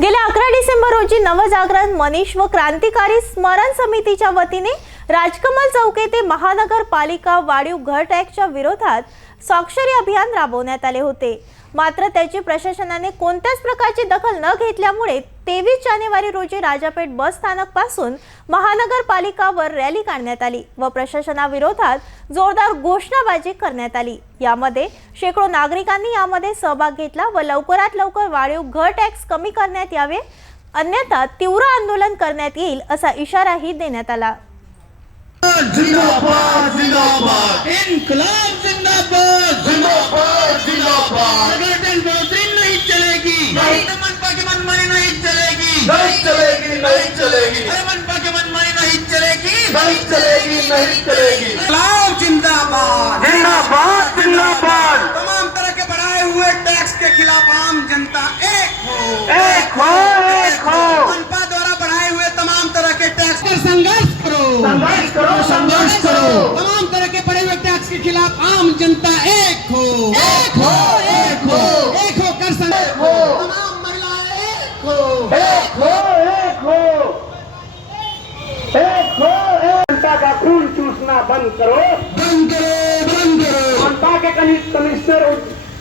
गेल्या 11 डिसेंबर रोजी नवजागरण मनीष व क्रांतिकारी स्मरण समितीच्या वतीने राजकमल चौक येथे महानगरपालिका वाढीव घर टॅक्सच्या विरोधात स्वाक्षरी अभियान राबवण्यात आले होते। मात्र त्याची प्रशासनाने कोणत्याच प्रकारची दखल न घेतल्यामुळे 23 जानेवारी रोजी राजापेठ बस स्थानक पासून महानगरपालिकावर रॅली काढण्यात आली व प्रशासनाविरोधात जोरदार घोषणाबाजी करण्यात आली। यामध्ये शेकडो नागरिकांनी यामध्ये सहभाग घेतला व लवकरात लवकर वाढीव घर टॅक्स कमी करण्यात यावे, अन्यथा तीव्र आंदोलन करण्यात येईल असा इशाराही देण्यात आला। जिंदाबाद जिंदाबाद इनकलाब जिंदाबाद जिंदाबाद जिंदाबाद संगठन बढ़ोतरी नहीं चलेगी, नहीं मनपा की मनमानी नहीं चलेगी, नहीं चलेगी नहीं चलेगी, अरे मनपा की मनमानी नहीं चलेगी, नहीं चलेगी नहीं चलेगी। इनकलाब जिंदाबाद जिंदाबाद जिंदाबाद। तमाम तरह के बढ़ाए हुए टैक्स के खिलाफ आम जनता एक हो, एक हो, एक हो। मनपा द्वारा बढ़ाए हुए तमाम तरह के टैक्स पर संघर्ष करो, संघर्ष करो, संघर्ष करो। तमाम तरह के बढ़े हुए टैक्स के खिलाफ आम जनता एक हो, एक हो, एक हो, एक हो कर संघर्ष हो। तमाम महिलाएं एक हो, एक हो, एक हो, एक हो। जनता का खून चूसना बंद करो, बंद करो, बंद करो। जनता के कमिश्नर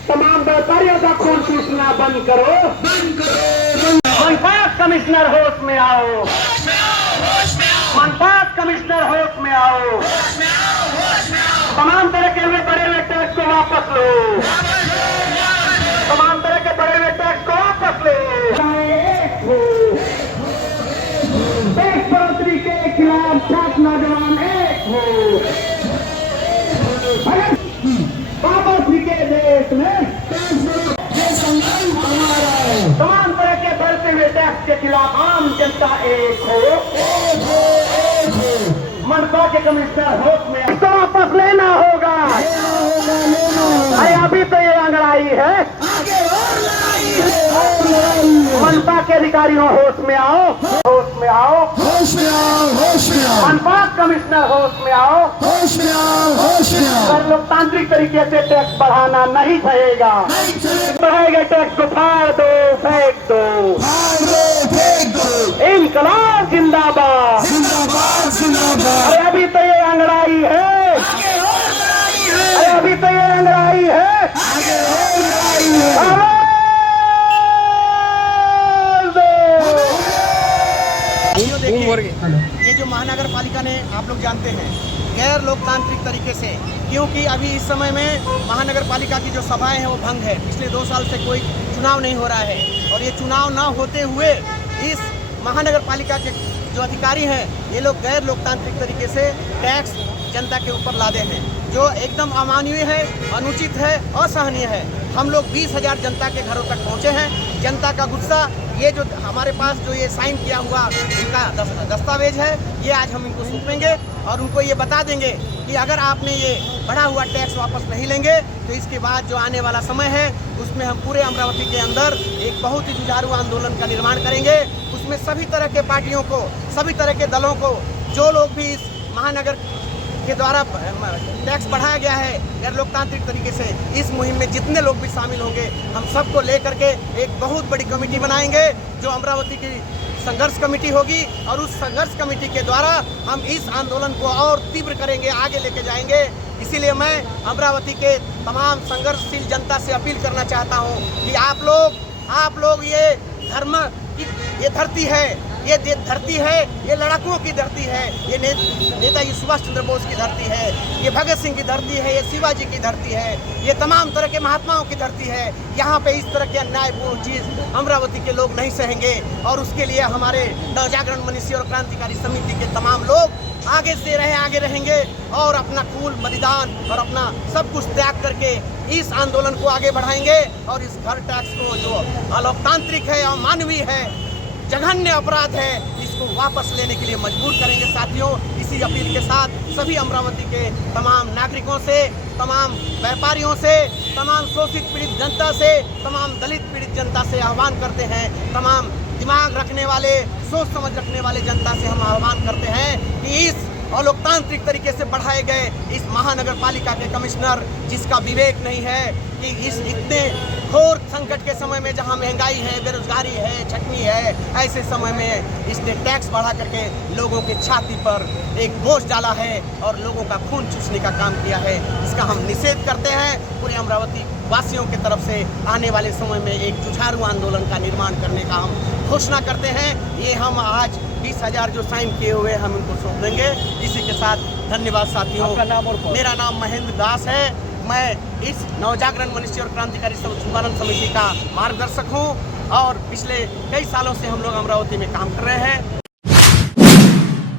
तमाम व्यापारियों का खून चूसना बंद करो, बंद करो। मनपा कमिश्नर होश में आओ, मनपा कमिश्नर होश में आओ, तमाम तरह के बड़े हुए टैक्स को वापस लो, तमाम तरह के बड़े हुए टैक्स को वापस लो। टैक्स बढ़ोतरी के खिलाफ छात्र नौजवान एक हो, वापस के देश में तमाम तरह के बढ़ते हुए टैक्स के खिलाफ आम जनता एक हो, एक हो, एक हो। मनपा के कमिश्नर होश में इसको वापस लेना होगा, अभी तो ये अंगड़ाई है, आगे और लड़ाई है, और लड़ाई है। मनपा के अधिकारियों होश में आओ, होश में आओ, होश में आओ, होश में आओ। मनपा कमिश्नर होश में आओ, होश में आओ, होश में आओ। अगर लोकतांत्रिक तरीके से टैक्स बढ़ाना नहीं सहेगा, बढ़ाएगा टैक्स को फाड़ दो, फेंक दो, फाड़ दो, फेंक दो। इनकलाब जिंदाबाद, जिंदाबाद, जिंदाबाद। अरे अभी तो ये अंगड़ाई है, आगे और लड़ाई है, अरे अभी तो ये अंगड़ाई है, आगे और लड़ाई है। देखिए, ये जो महानगर पालिका ने आप लोग जानते हैं गैर लोकतांत्रिक तरीके से, क्योंकि अभी इस समय में महानगर पालिका की जो सभाएं हैं वो भंग है। पिछले 2 साल से कोई चुनाव नहीं हो रहा है और ये चुनाव ना होते हुए इस महानगर पालिका के जो अधिकारी हैं ये लोग गैर लोकतांत्रिक तरीके से टैक्स जनता के ऊपर लादे हैं, जो एकदम अमानवीय है, अनुचित है, असहनीय है। हम लोग 20,000 जनता के घरों तक पहुँचे हैं। जनता का गुस्सा, ये जो हमारे पास जो ये साइन किया हुआ इनका दस्तावेज है, ये आज हम इनको सौंपेंगे और उनको ये बता देंगे कि अगर आपने ये बढ़ा हुआ टैक्स वापस नहीं लेंगे तो इसके बाद जो आने वाला समय है उसमें हम पूरे अमरावती के अंदर एक बहुत ही जुझारू आंदोलन का निर्माण करेंगे। उसमें सभी तरह के पार्टियों को, सभी तरह के दलों को, जो लोग भी इस महानगर के द्वारा टैक्स बढ़ाया गया है गैर लोकतांत्रिक तरीके से, इस मुहिम में जितने लोग भी शामिल होंगे हम सबको लेकर के एक बहुत बड़ी कमेटी बनाएंगे जो अमरावती की संघर्ष कमेटी होगी और उस संघर्ष कमेटी के द्वारा हम इस आंदोलन को और तीव्र करेंगे, आगे लेके जाएंगे। इसीलिए मैं अमरावती के तमाम संघर्षशील जनता से अपील करना चाहता हूँ कि आप लोग ये धर्म की ये धरती है, ये धरती है, ये लड़ाकुओं की धरती है, ये नेताजी सुभाष चंद्र बोस की धरती है, ये भगत सिंह की धरती है, ये शिवाजी की धरती है, ये तमाम तरह के महात्माओं की धरती है। यहाँ पे इस तरह के अन्यायपूर्ण चीज़ अमरावती के लोग नहीं सहेंगे और उसके लिए हमारे नवजागरण मनीषी और क्रांतिकारी समिति के तमाम लोग आगे से आगे रहेंगे और अपना खून बलिदान और अपना सब कुछ त्याग करके इस आंदोलन को आगे बढ़ाएंगे और इस घर टैक्स को जो अलोकतांत्रिक है, अमानवीय है, जघन्य अपराध है, इसको वापस लेने के लिए मजबूर करेंगे। साथियों, इसी अपील के साथ सभी अमरावती के तमाम नागरिकों से, तमाम व्यापारियों से, तमाम शोषित पीड़ित जनता से, तमाम दलित पीड़ित जनता से आह्वान करते हैं, तमाम दिमाग रखने वाले, सोच समझ रखने वाले जनता से हम आह्वान करते हैं कि इस और लोकतांत्रिक तरीके से बढ़ाए गए इस महानगर पालिका के कमिश्नर, जिसका विवेक नहीं है कि इस इतने घोर संकट के समय में जहां महंगाई है, बेरोजगारी है, छटनी है, ऐसे समय में इसने टैक्स बढ़ा करके लोगों के छाती पर एक बोझ डाला है और लोगों का खून चूसने का काम किया है। इसका हम निषेध करते हैं। पूरे अमरावती वासियों की तरफ से आने वाले समय में एक जुझारू आंदोलन का निर्माण करने का हम घोषणा करते हैं। ये हम आज 20,000 जो साइन किए हुए हम उनको सौंप देंगे। इसी के साथ धन्यवाद साथियों। आपका नाम और पद? मेरा नाम महेंद्र दास है। मैं इस नवजागरण मनुष्य और क्रांतिकारी शुभारंभ समिति का मार्गदर्शक हूँ और पिछले कई सालों से हम लोग अमरावती में काम कर रहे हैं।